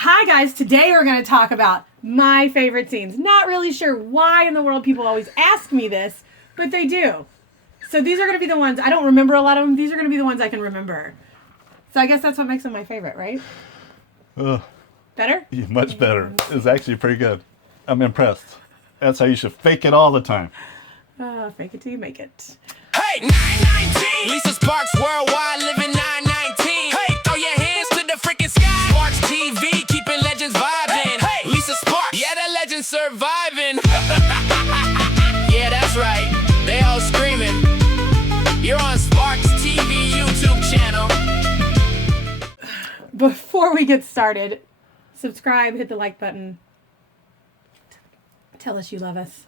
Hi guys, today we're going to talk about my favorite scenes. Not really sure why in the world people always ask me this, but they do. So these are going to be the ones, I don't remember a lot of them, these are going to be the ones I can remember. So I guess that's what makes them my favorite, right? Better? Yeah, much better. It's actually pretty good. I'm impressed. That's how you should fake it all the time. Fake it till you make it. Hey, 919. Lisa Sparxxx worldwide, living 919. Hey, throw your hands to the freaking sky. Sparxxx TV, keeping legends vibing. Hey, Lisa Sparxxx, yeah, the legends surviving. Yeah, that's right. They all screaming. You're on Sparxxx TV YouTube channel. Before we get started, subscribe, hit the like button. Tell us you love us.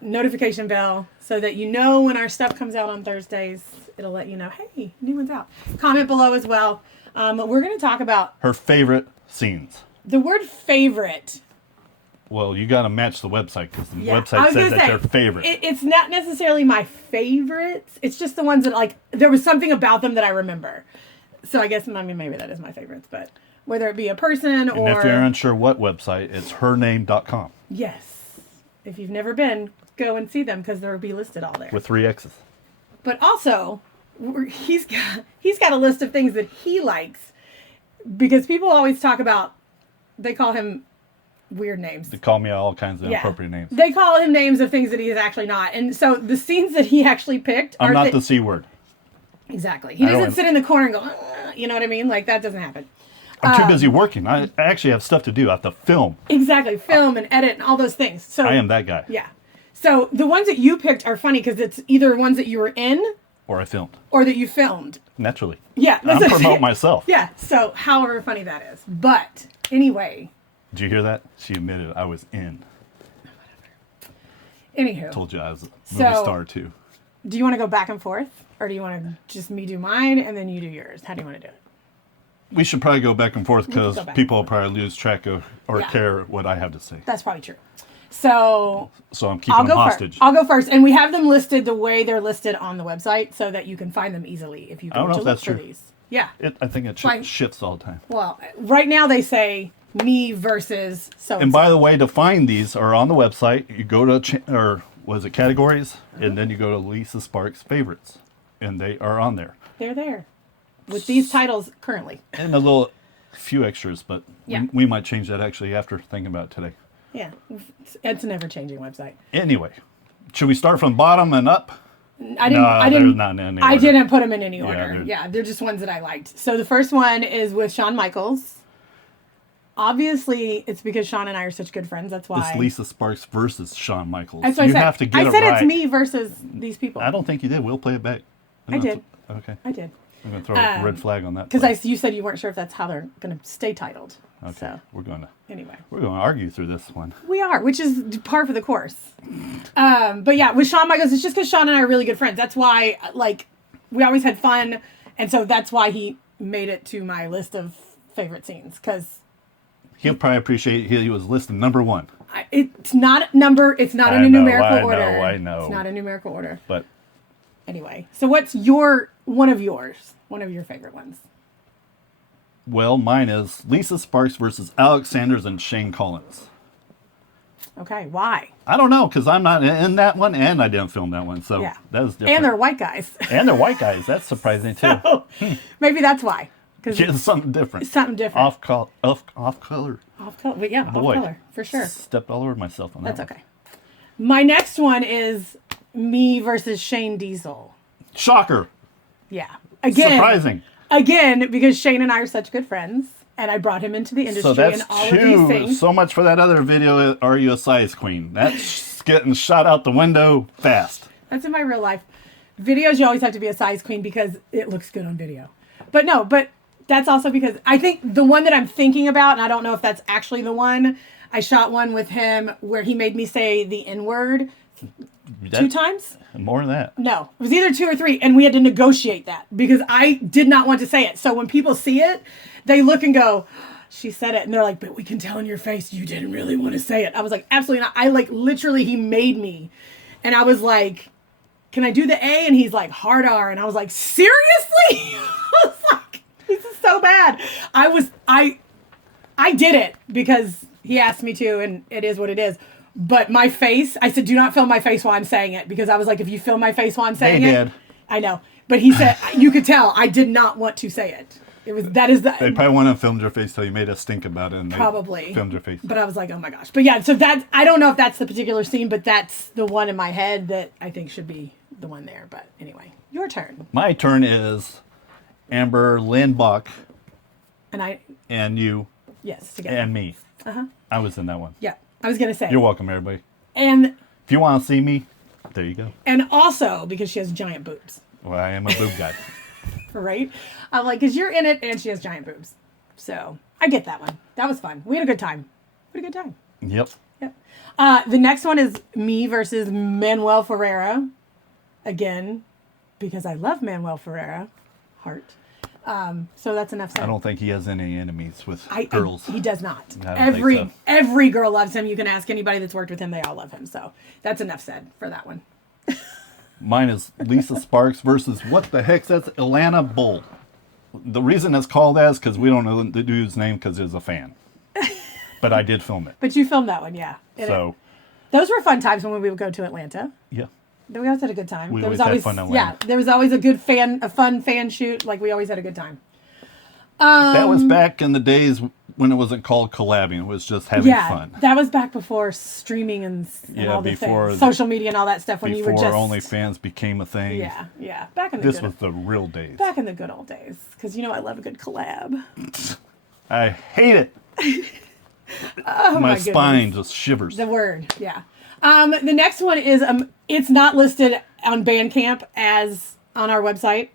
Notification bell so that you know when our stuff comes out on Thursdays. It'll let you know, hey, new one's out. Comment below as well. We're going to talk about Her favorite scenes. the word favorite. Well, you got to match the website because the I website was says gonna that's say, your favorite. It's not necessarily my favorites. It's just the ones that, like, there was something about them that I remember. So I guess, maybe that is my favorites. But whether it be a person or... And if you're unsure what website, it's hername.com. Yes. If you've never been, go and see them because they'll be listed all there. With 3 X's. But also, he's got a list of things that he likes because people always talk about, they call him weird names. They call me all kinds of inappropriate names. They call him names of things that he is actually not. And so the scenes that he actually picked are... I'm not the C word. Exactly. He doesn't sit in the corner and go, you know what I mean? Like, that doesn't happen. I'm too busy working. I actually have stuff to do. I have to film. Exactly. Film and edit and all those things. So I am that guy. Yeah. So the ones that you picked are funny because it's either ones that you were in Or I filmed. or that you filmed. Naturally. Yeah. I'm promoting myself. Yeah. So however funny that is. But anyway. Did you hear that? She admitted I was in. Anywho. Told you I was a movie star too. Do you want to go back and forth? Or do you want to just me do mine and then you do yours? How do you want to do it? We should probably go back and forth because people will probably lose track of or care what I have to say. That's probably true. So I'm keeping them hostage. I'll go first. And we have them listed the way they're listed on the website so that you can find them easily if you go to look for these. Yeah. I think it shifts all the time. Well, right now they say me versus so. And by the way, to find these are on the website. You go to categories, and then you go to Lisa Sparxxx favorites, and they are on there. They're there with these titles currently. And few extras, but we might change that actually after thinking about it today. Yeah, it's an ever-changing website. Anyway, should we start from bottom and up? I didn't put them in any order. Yeah, they're just ones that I liked. So the first one is with Shawn Michaels. Obviously, it's because Shawn and I are such good friends. That's why. It's Lisa Sparxxx versus Shawn Michaels. That's what I said. Have to get I said right. It's me versus these people. I don't think you did. We'll play it back. I did. Okay. I did. I'm going to throw a red flag on that. Because you said you weren't sure if that's how they're going to stay titled. Okay. So, we're going to argue through this one. We are, which is par for the course. But yeah, with Shawn Michaels, it's just because Shawn and I are really good friends. That's why, we always had fun. And so that's why he made it to my list of favorite scenes. Because he'll probably appreciate he was listed number 1. It's not in a numerical order. I know. It's not a numerical order. But anyway, so what's one of your favorite ones? Well, mine is Lisa Sparxxx versus Alex Sanders and Shane Collins. Okay, why? I don't know, because I'm not in that one, and I didn't film that one, so that was different. And they're white guys. That's surprising, too. So, maybe that's why. It's something different. Off color. Off color, for sure. Stepped all over myself on that. That's okay. My next one is me versus Shane Diesel. Shocker. Yeah. Again. Surprising. Again, because Shane and I are such good friends, and I brought him into the industry so that's and all of these things. So much for that other video, Are You a Size Queen? That's getting shot out the window fast. That's in my real life. Videos, you always have to be a size queen because it looks good on video. But that's also because I think the one that I'm thinking about, and I don't know if that's actually the one, I shot one with him where he made me say the N-word 2 times. More than that. No, it was either 2 or 3, and we had to negotiate that because I did not want to say it. So when people see it, they look and go, she said it, and they're like, but we can tell in your face you didn't really want to say it. I was like, absolutely not. Literally, he made me, and I was like, can I do the A? And he's like, hard R, and I was like, seriously? I was like, this is so bad. I did it because he asked me to, and it is what it is. But my face, I said, do not film my face while I'm saying it, because I was like, if you film my face while I'm saying They it. did. I know. But he said, you could tell I did not want to say it. They probably wouldn't have filmed your face till you made us think about it, and they probably filmed your face. But I was like, oh my gosh. But yeah, so that, I don't know if that's the particular scene, but that's the one in my head that I think should be the one there. But anyway, your turn. My turn is Amber, Lynn, Bach, and you, yes, together. and me. I was in that one. Yeah, I was gonna say. You're welcome, everybody. And if you want to see me, there you go. And also because she has giant boobs. Well, I am a boob guy. Right? I'm like, because you're in it and she has giant boobs. So I get that one. That was fun. We had a good time. Yep. The next one is me versus Manuel Ferrara. Again, because I love Manuel Ferrara. Heart. So that's enough said. I don't think he has any enemies with girls. He does not. I don't think so. Every girl loves him. You can ask anybody that's worked with him. They all love him. So that's enough said for that one. Mine is Lisa Sparxxx versus what the heck? That's Atlanta Bull. The reason that's called that is because we don't know the dude's name because he's a fan. But I did film it. But you filmed that one, yeah. Those were fun times when we would go to Atlanta. Yeah. We always had a good time. We always had fun in Atlanta. Yeah, there was always a fun fan shoot. Like, we always had a good time. That was back in the days when it wasn't called collabing. It was just having fun. That was back before streaming and all the things. Social media and all that stuff. When you were just... Before OnlyFans became a thing. Yeah. Back in the This was the real days. Back in the good old days. Because, I love a good collab. I hate it. Oh, my spine just shivers. The word, yeah. The next one is, it's not listed on Bandcamp as on our website.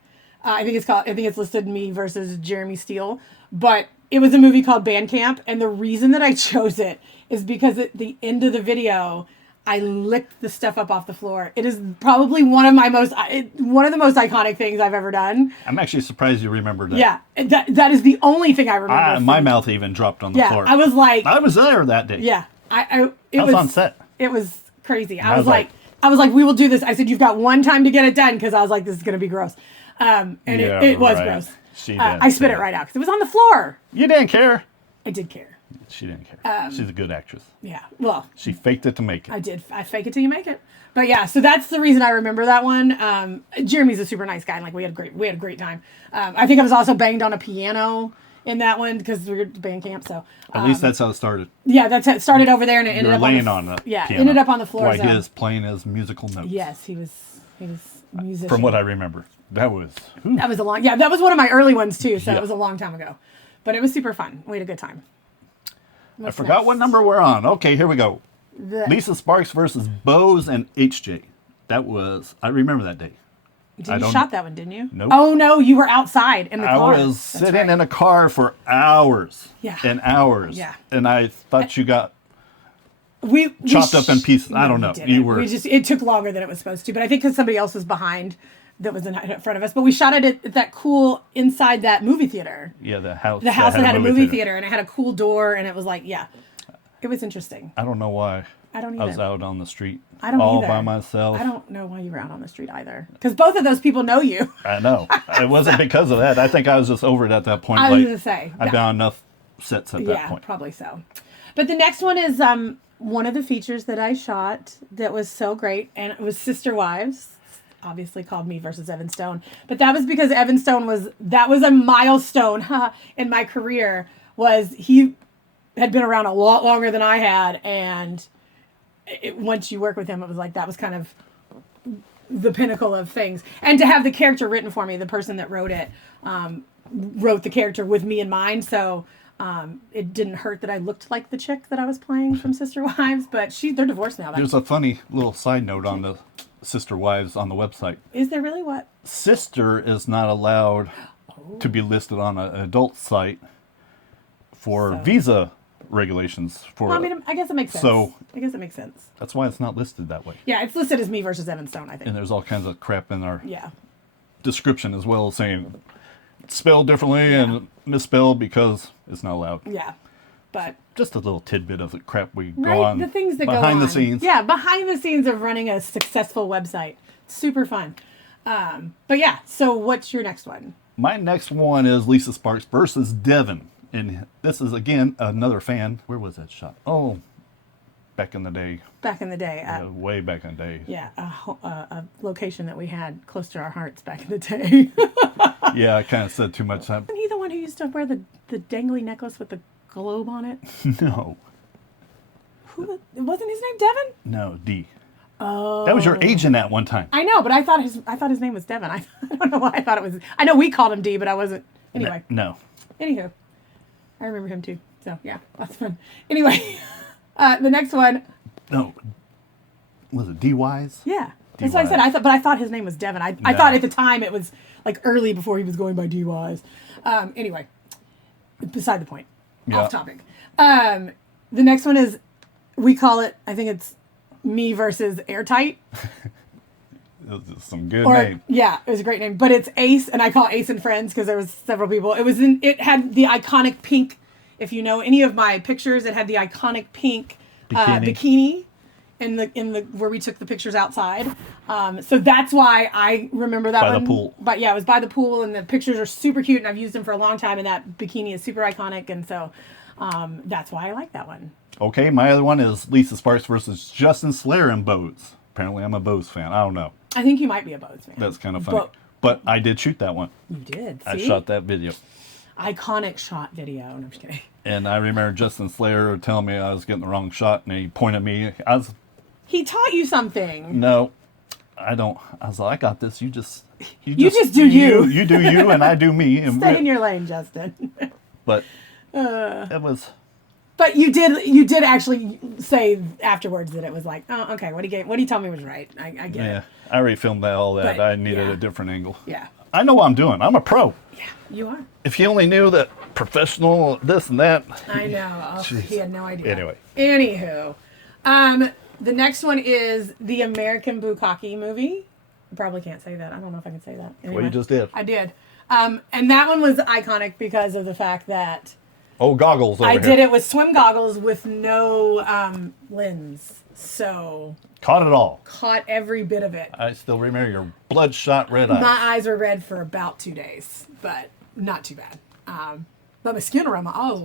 I think it's listed me versus Jeremy Steele, but it was a movie called Bandcamp, and the reason that I chose it is because at the end of the video, I licked the stuff up off the floor. It is probably one of the most iconic things I've ever done. I'm actually surprised you remembered that. Yeah, that is the only thing I remember. My mouth even dropped on the floor. I was like, I was there that day. Yeah, I was on set. It was crazy. I was like, we will do this. I said, you've got one time to get it done, because I was like, this is going to be gross. It was gross. I spit it right out because it was on the floor. You didn't care. I did care. She didn't care. She's a good actress. Yeah. Well, she faked it to make it. I did. I fake it till you make it. But yeah, so that's the reason I remember that one. Jeremy's a super nice guy, and like we had a great time. I think I was also banged on a piano in that one because we were at band camp. So at least that's how it started. Yeah, that's how it started over there, and it ended up laying on the piano. Ended up on the floor. While he is playing his musical notes. Yes, he was a musician. From what I remember, that was that was one of my early ones too. So it was a long time ago, but it was super fun. We had a good time. I forgot what number we're on. Okay, here we go. Lisa Sparxxx versus Boz and HJ. I remember that day. You shot that one, didn't you? Nope. Oh, no, you were outside in the car. I was sitting in a car for hours. Yeah. And hours. Yeah. And I thought you got chopped up in pieces. I don't know. It took longer than it was supposed to, but I think because somebody else was behind that was in front of us. But we shot it at that cool, inside that movie theater. Yeah, the house. The house that had a movie theater, and it had a cool door, and it was like, it was interesting. I don't know why. I don't either. I was out on the street. I don't all either. by myself. I don't know why you were out on the street either. Because both of those people know you. I know. It wasn't because of that. I think I was just over it at that point. I was going to say. I've done enough sets at that point. Yeah, probably so. But the next one is one of the features that I shot that was so great, and it was Sister Wives. Obviously called Me versus Evan Stone. But that was because Evan Stone was a milestone in my career. He had been around a lot longer than I had, and once you work with him, it was like that was kind of the pinnacle of things. And to have the character written for me, the person that wrote it wrote the character with me in mind, so it didn't hurt that I looked like the chick that I was playing from Sister Wives, but they're divorced now. There's a funny little side note on the Sister Wives on the website. Is there really? What? Sister is not allowed to be listed on an adult site for visa regulations. I guess it makes sense. I guess it makes sense. That's why it's not listed that way. Yeah, it's listed as Me versus Evan Stone, I think. And there's all kinds of crap in our description as well, saying spelled differently and misspelled because it's not allowed. Yeah, but just a little tidbit of the crap we go on. The things that behind go on. the scenes. Yeah, behind the scenes of running a successful website. Super fun. But yeah, so what's your next one? My next one is Lisa Sparxxx versus Devon. And this is, again, another fan. Where was that shot? Oh, back in the day. Back in the day. Way back in the day. Yeah, a location that we had close to our hearts back in the day. Yeah, I kind of said too much. Wasn't he the one who used to wear the dangly necklace with the globe on it? No. Wasn't his name Devon? No, D. Oh. That was your agent at one time. I know, but I thought his name was Devon. I don't know why I thought it was. I know we called him D, but I wasn't. Anyway. No. Anywho, I remember him too. So yeah, that's fun. Anyway, the next one. No. Was it D Wise? Yeah, that's what I said. I thought his name was Devon. I thought at the time it was like early before he was going by D Wise. Anyway, beside the point. Yeah. Off topic. The next one is, we call it, I think it's Me versus Airtight. It was some good name. Yeah, it was a great name. But it's Ace, and I call Ace and Friends because there was several people. It had the iconic pink. If you know any of my pictures, it had the iconic pink bikini in the where we took the pictures outside. So that's why I remember that one. By the pool. But yeah, it was by the pool, and the pictures are super cute, and I've used them for a long time, and that bikini is super iconic, and so that's why I like that one. Okay, my other one is Lisa Sparxxx versus Justin Slayer in Boz. Apparently, I'm a Boz fan. I don't know. I think you might be a Boz fan. That's kind of funny. But I did shoot that one. You did. See? I shot that video. Iconic shot video. No, I'm just kidding. And I remember Justin Slayer telling me I was getting the wrong shot, and he pointed at me. He taught you something. No, I don't. I was like, I got this. You just do you. You do you, and I do me. And Stay in your lane, Justin. But it was. But you did actually say afterwards that it was like, oh, okay, what he told me was right. I get Yeah, it. I already filmed all that. But, I needed yeah. a different angle. Yeah. I know what I'm doing. I'm a pro. Yeah, you are. If you only knew that professional this and that. I know. Oh, he had no idea. Anyway. Anywho, the next one is the American Bukkake movie. I probably can't say that. I don't know if I can say that. Anyway, Well, you just did. I did. And that one was iconic because of the fact that Oh, goggles over I here. did it with swim goggles with no lens. So Caught it all. caught every bit of it. I still remember your bloodshot red eyes. My eyes were red for about 2 days, but not too bad. But my skin around my eyes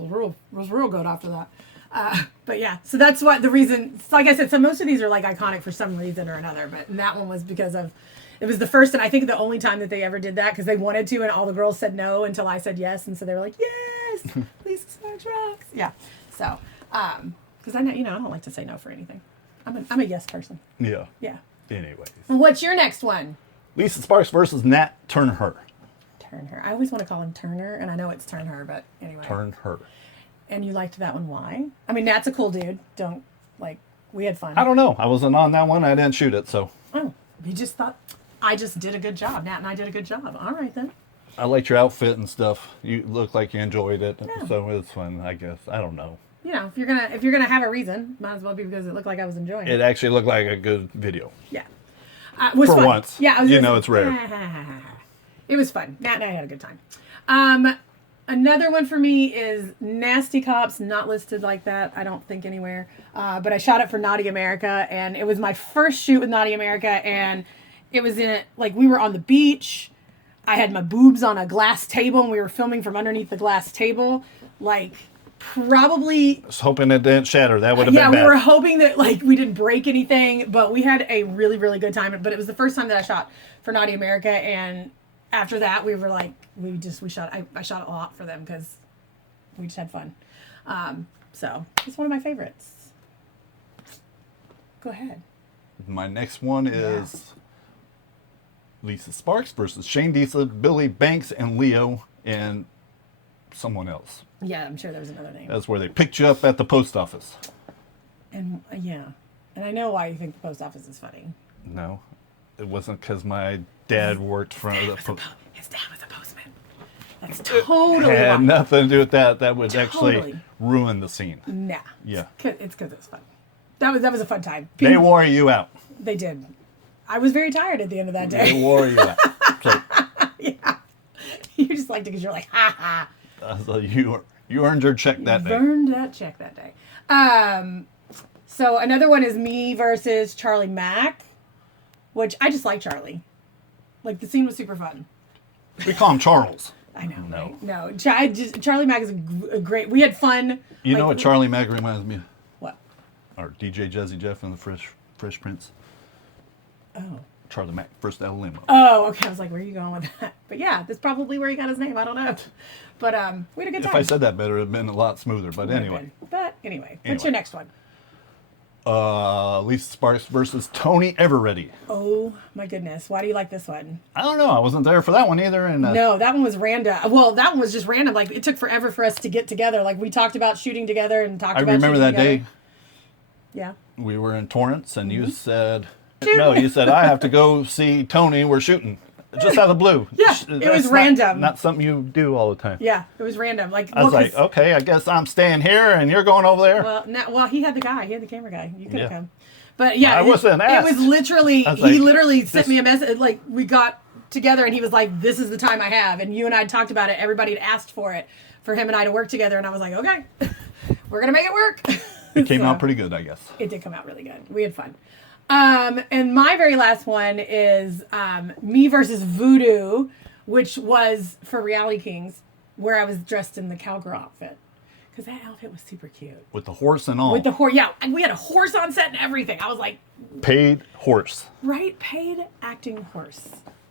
was real good after that. But yeah, so that's what the reason. Like I said, so most of these are like iconic for some reason or another. But that one was because of, it was the first and I think the only time that they ever did that because they wanted to and all the girls said no until I said yes, and so they were like, yes, Lisa Sparxxx rocks. Yeah. So, because I know I don't like to say no for anything. I'm a yes person. Yeah. Yeah. Anyways. And what's your next one? Lisa Sparxxx versus Nat Turner. Turner. I always want to call him Turner, and I know it's Turner, but anyway. Turner. And you liked that one? Why? I mean, Nat's a cool dude. We had fun. I don't know. I wasn't on that one. I didn't shoot it, so. Oh, you just thought I just did a good job. Nat and I did a good job. All right then. I liked your outfit and stuff. You looked like you enjoyed it, Yeah. so it was fun. I guess I don't know. If you're gonna have a reason, might as well be because it looked like I was enjoying it. It actually looked like a good video. Yeah. Was For fun. once. Yeah. I was You gonna know say- it's rare. It was fun. Nat and I had a good time. Another one for me is Nasty Cops, not listed like that, I don't think anywhere. But I shot it for Naughty America, and it was my first shoot with Naughty America, and it was we were on the beach. I had my boobs on a glass table, and we were filming from underneath the glass table. Probably... I was hoping it didn't shatter. That would have been bad. Yeah, we were hoping that we didn't break anything, but we had a really, really good time. But it was the first time that I shot for Naughty America, and after that we were I shot a lot for them because we just had fun. So it's one of my favorites. Go ahead. My next one is Lisa Sparxxx versus Shane Diesel, Billy Banks, and Leo, and someone else. Yeah, I'm sure there was another name. That's where they picked you up at the post office. And and I know why you think the post office is funny. No, it wasn't because my dad worked for the post. His dad was a postman. That's totally Had why. nothing to do with that. That would actually Totally. ruin the scene. Nah. Yeah. It's because it's fun. That was a fun time. They wore you out. They did. I was very tired at the end of that day. They wore you out. So, Yeah. You just liked it because you're like, ha ha. so you earned your check that day. Burned that check that day. So another one is me versus Charlie Mack, which I just like Charlie. The scene was super fun. We call him Charles. I know. No. Right? No. Charlie Mack is a great. We had fun. You know what Charlie Mack reminds me of? What? Or DJ Jazzy Jeff and the Fresh Prince. Oh. Charlie Mack, first out of limo. Oh, okay. I was like, where are you going with that? But yeah, that's probably where he got his name. I don't know. But we had a good time. If I said that better, it'd been a lot smoother. But anyway. But anyway, what's your next one? Lisa Sparxxx versus Tony Everready. Oh my goodness. Why do you like this one? I don't know. I wasn't there for that one either. And no, that one was random. Well, that one was just random. Like, it took forever for us to get together. Like, we talked about shooting together and talked about remember that together. day. Yeah. We were in Torrance, and you said, you said, I have to go see Tony. We're shooting. Just out of the blue. Yeah, it was random. Not something you do all the time. Yeah, it was random. Like, I was like, okay, I guess I'm staying here, and you're going over there. Well, he had the guy. He had the camera guy. You could have come. But yeah, I wasn't asked. It was literally, was he like, literally sent me a message. Like, we got together, and he was like, this is the time I have. And you and I had talked about it. Everybody had asked for it, for him and I to work together. And I was like, okay, we're going to make it work. It came out pretty good, I guess. It did come out really good. We had fun. And my very last one is me versus Voodoo, which was for Reality Kings, where I was dressed in the Cowgirl outfit. Because that outfit was super cute. With the horse and all. With the horse, yeah. And we had a horse on set and everything. I was like... Paid horse. Right? Paid acting horse.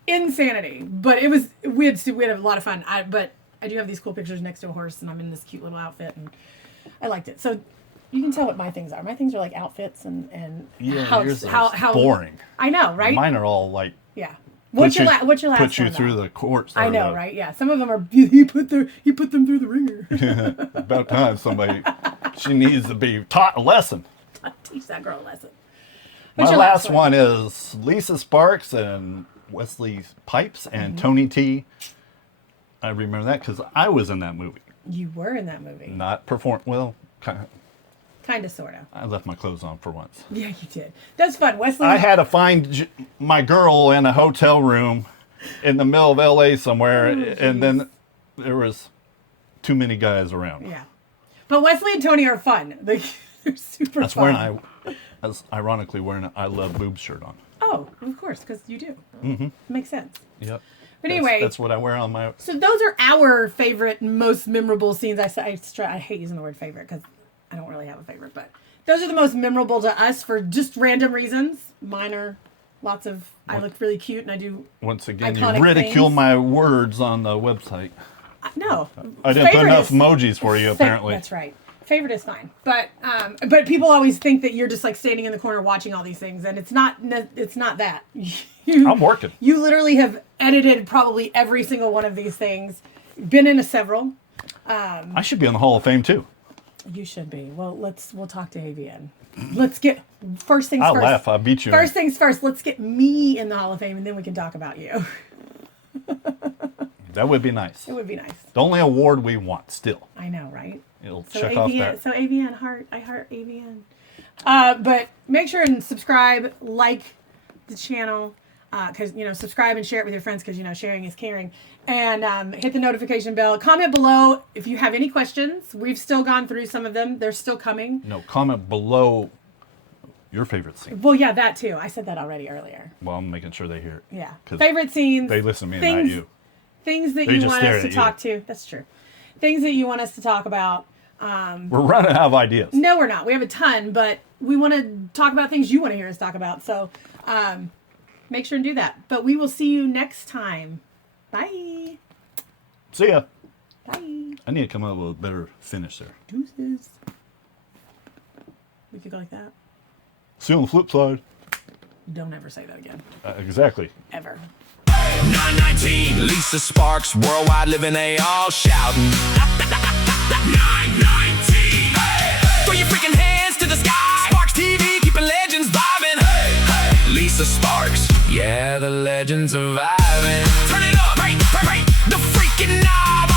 Insanity. But it was... We had a lot of fun. But I do have these cool pictures next to a horse, and I'm in this cute little outfit, and I liked it. So... You can tell what my things are. My things are like outfits and yours are boring. I know, right? Mine are all like yeah. What's your last put one? Put you through the courts. I know, right? Yeah. Some of them are he put them through the ringer. About time somebody she needs to be taught a lesson. Teach that girl a lesson. My last one is Lisa Sparxxx and Wesley Pipes and Tony T. I remember that because I was in that movie. You were in that movie. Not well, kind of. Kind of, sort of. I left my clothes on for once. Yeah, you did. That's fun. Wesley. I had to find my girl in a hotel room in the middle of L.A. somewhere, and then there was too many guys around. Yeah. But Wesley and Tony are fun. They're super fun. I was ironically wearing an I Love Boobs shirt on. Oh, of course, because you do. Mm-hmm. Makes sense. Yep. But anyway. That's what I wear on my... So those are our favorite, most memorable scenes. I hate using the word favorite because... I don't really have a favorite, but those are the most memorable to us for just random reasons. Mine are lots of, I look really cute and I do once again, you ridicule my words on the website. No. I didn't put enough emojis for you, apparently. That's right. Favorite is fine. But people always think that you're just like standing in the corner watching all these things, and it's not that. I'm working. You literally have edited probably every single one of these things, been in several. I should be on the Hall of Fame, too. You should be. Well, we'll talk to AVN. Let's get first things first. I'll laugh. I'll beat you. First things first. Let's get me in the Hall of Fame, and then we can talk about you. That would be nice. It would be nice. The only award we want, still. I know, right? It'll check off that. So AVN, I heart AVN. But make sure and subscribe, like the channel, because subscribe and share it with your friends, because sharing is caring. And hit the notification bell. Comment below if you have any questions. We've still gone through some of them. They're still coming. No, comment below your favorite scene. Well, yeah, that too. I said that already earlier. Well, I'm making sure they hear it. Yeah. Favorite scenes. They listen to me and not you. Things that you want us to talk to. That's true. Things that you want us to talk about. We're running out of ideas. No, we're not. We have a ton, but we want to talk about things you want to hear us talk about. So make sure and do that. But we will see you next time. Bye. See ya. Bye. I need to come up with a better finish there. Deuces. We could go like that. See you on the flip side. Don't ever say that again. Exactly. Ever. 919, Lisa Sparxxx, worldwide living, they all shouting. 919, hey. Throw your freaking hands to the sky. Sparxxx TV, keeping legends vibing. Hey. Lisa Sparxxx, yeah, the legends are vibing. Turn it up, break the freaking knob.